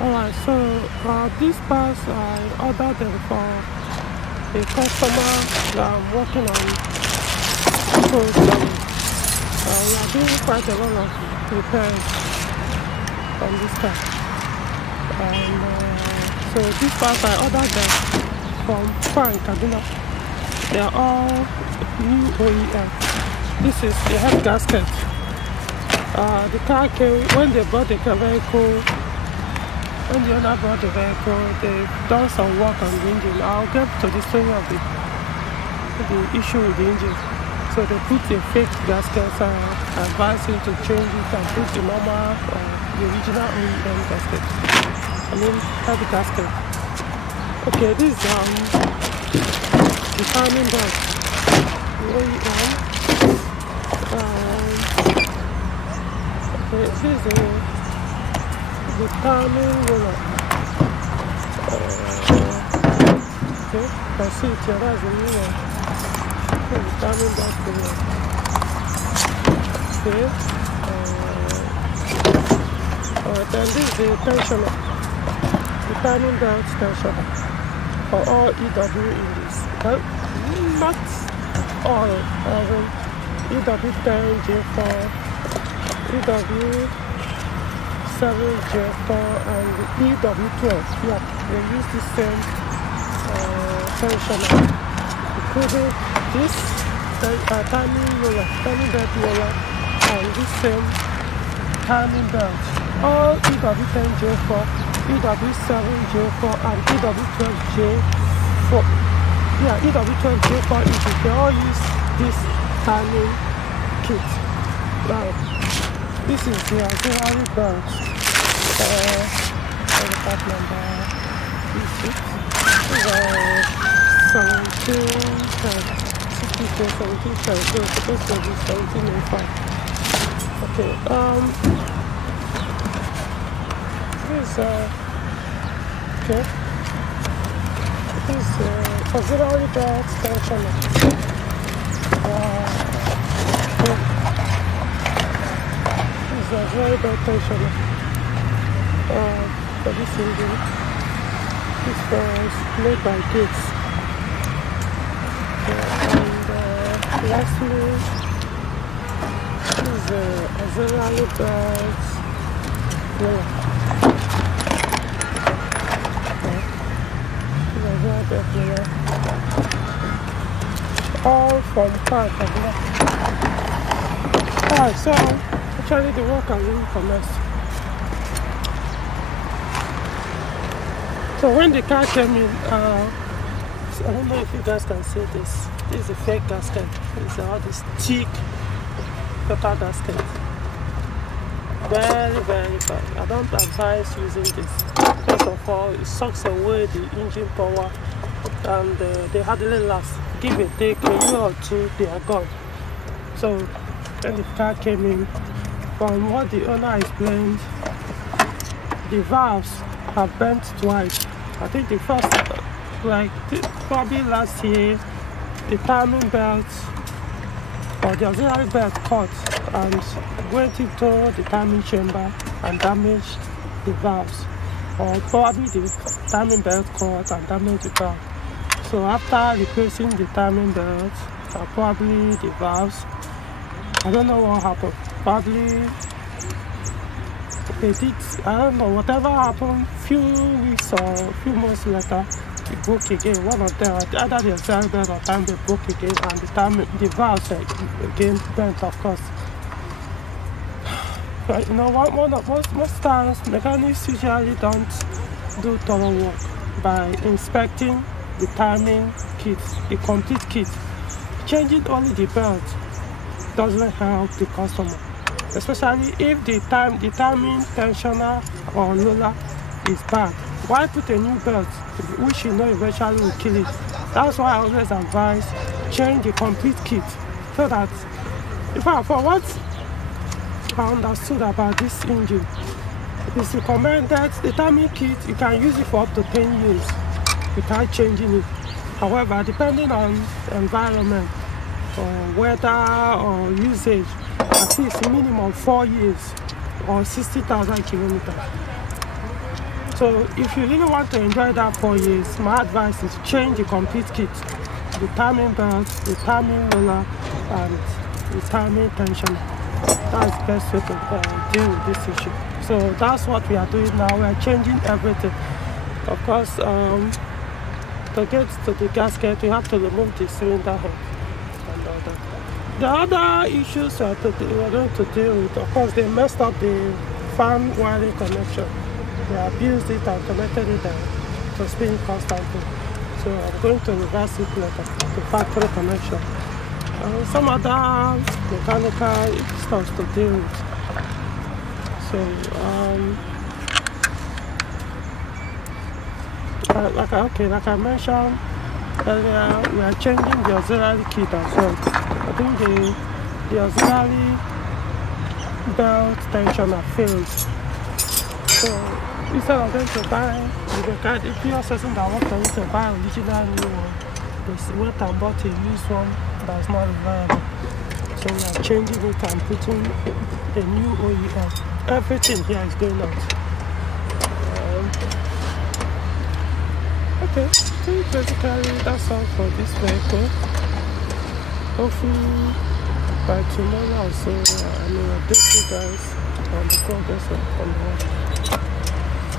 Alright, so these parts I ordered them for a customer that I'm working on. So we are doing quite a lot of repairs on this car. And so these parts I ordered them from Far in Kaduna. They are all new OEM. This is the head gasket. The car came when they bought the vehicle. When the owner bought the vehicle, they've done some work on the engine. I'll get to the story of the issue with the engine. So they put a fake gasket. I advised him to change it and put the normal, the original OEM gasket. I mean, heavy gasket. Okay, this is the timing belt. OEM. Okay, this is the timing roller. Okay, you can see it here. That's the new one. Okay, the timing belt roller. Okay. Then this is the tensioner. The timing belt tensioner for all EW engines. Not all. EW10J4, EW12J4, and EW12. Yeah, they use the same tensioner, including this timing belt roller, and this same timing belt. All EW10J4, EW7J4, and EW12J4. Yeah, EW12J4 engines, they all use this timing kit. Now, this is the auxiliary belt. The part number is 17 so it's supposed to be 1705. Okay, this okay. This auxiliary belt tensioner. This is auxiliary belt tensioner for this engine. This was made by Gates. And lastly, this is auxiliary belt roller. All from Park. Alright, so actually the work has really commenced. So when the car came in, I don't know if you guys can see this. This is a fake gasket. It's all this thick paper gasket. Very, very bad. I don't advise using this. First of all, it sucks away the engine power, and they hardly last. Give a day, a year or two, they are gone. So when the car came in, from what the owner explained, the valves have bent twice. I think the first, probably last year, the timing belt or the auxiliary belt cut and went into the timing chamber and damaged the valves, or probably the timing belt cut and damaged the valve. So after replacing the timing belt, probably the valves, I don't know what happened. Probably they did, I don't know, whatever happened, few weeks or few months later, it broke again. One of them, either the auxiliary belt or time they broke again, and the valves again bent, of course. But you know, most times mechanics usually don't do thorough work by inspecting the timing kit, the complete kit. Changing only the belt doesn't help the customer, especially if the timing tensioner or roller is bad. Why put a new belt which you know eventually will kill it? That's why I always advise change the complete kit, so that for what I understood about this engine, it's recommended the timing kit, you can use it for up to 10 years without changing it. However, depending on environment or weather or usage, at least minimum 4 years or 60,000 kilometers. So if you really want to enjoy that 4 years, my advice is change the complete kit. The timing belt, the timing roller, and the timing tensioner. That's the best way to deal with this issue. So that's what we are doing now. We are changing everything. Of course, to get to the gasket, you have to remove the cylinder head and all that. The other issues we are going to deal with, of course, they messed up the fan wiring connection. They abused it and connected it to spin constantly. So I'm going to reverse it later to factory connection. Some other mechanical stuff to deal with. So like I mentioned earlier, we are changing the auxiliary kit as well. I think the auxiliary belt tensioner fails. So instead of them to buy if you're certain that want them to buy original new one, they went and bought a used one that's not reliable. So we are changing it and putting a new OEM. Everything here is going out. Okay, so basically that's all for this vehicle. Hopefully by tomorrow or so, I will update you guys on the progress on the work.